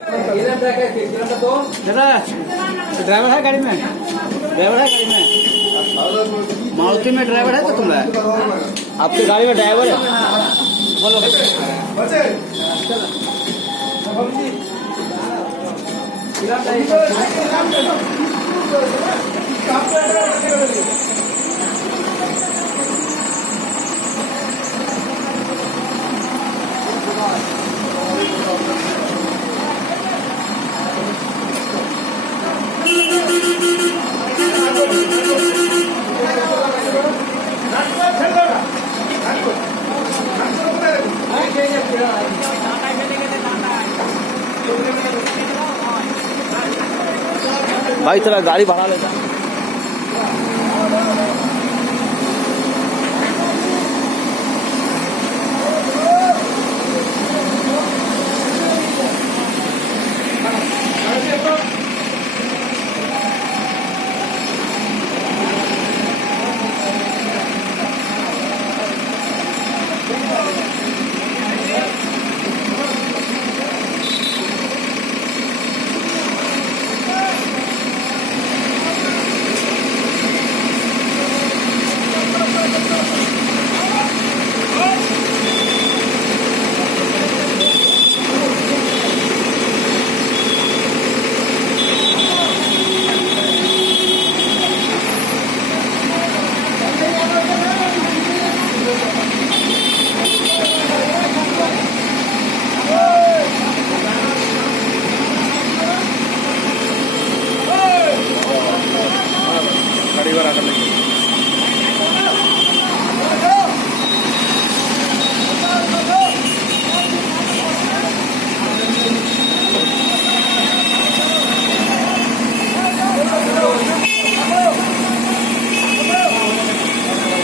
दादा ड्राइवर है गाड़ी में? ड्राइवर है गाड़ी में? मारुति में ड्राइवर है तो तुम है? आपकी गाड़ी में ड्राइवर है? बोलो भाई थोड़ा गाड़ी बढ़ा लेता।